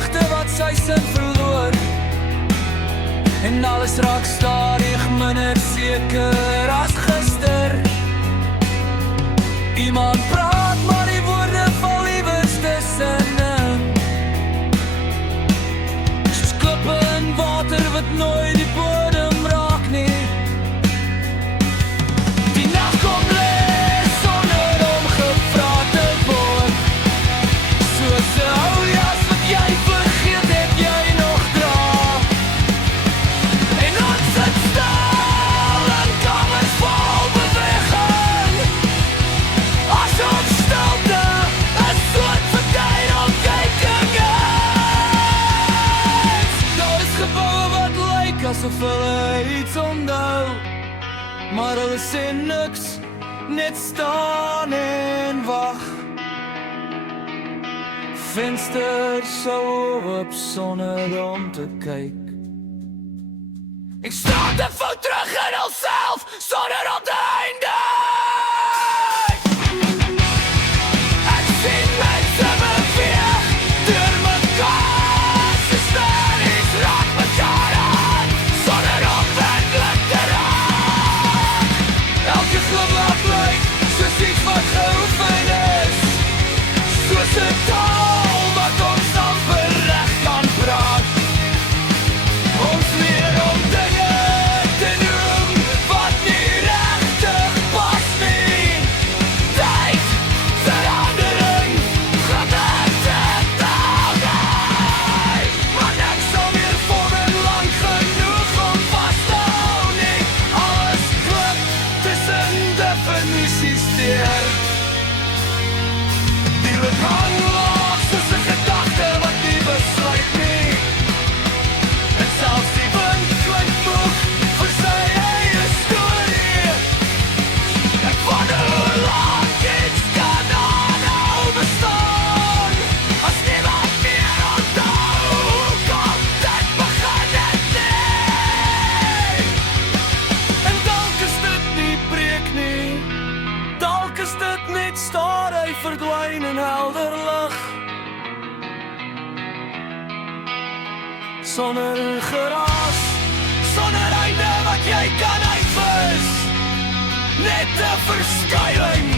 gedagte wat sy sin verloor. En alles raak stadig minder seker as gister. Iemand praat maar die woorde val iewers tussenin. Soos klippe in water wat nooit die bodem raak nie. Die nag kom lees sonder om gevra te word. Soos 'n ou jas wat jy vergeet het jy nog dra. En ons sit stil in kamers vol beweging. As ons stilte 'n soort verkeerd kyking is. Daar is geboue wat lyk asof hulle iets onthou, maar hulle sê niks, net staan en wag. Vensters sou oop sonder om te kyk. Ek staan te voet terug in onsself sonder om te eindig. Ek sien mense beweeg deur mekaar, se stories raak mekaar aan sonder om werklik te raak. Elke glimlach lyk soos iets wat geoefen is, soos 'n taal wat ons amper reg kan praat. Ons leer om dinge te noem wat nie regtig pas nie. Tyd, verandering, gebeurte taalbaar. Maar niks sal meer vorm en lang genoeg om vast te hou nie. Alles klip tussen definisies deur. Die lucht hang laag soos 'n gedagte wat nie besluit nie. En selfs die wind klink moeg vir sy eie storie. Ek wonder hoe lang iets kan aanhou bestaan, as niemand meer onthou hoe kom dit begin het nie. En dalk is dit nie breek nie, dalk is dit net staar, hy verdwyn in helder lig. Sonder geraas, sonder einde wat jy kan uitwis. Net 'n verskuiwing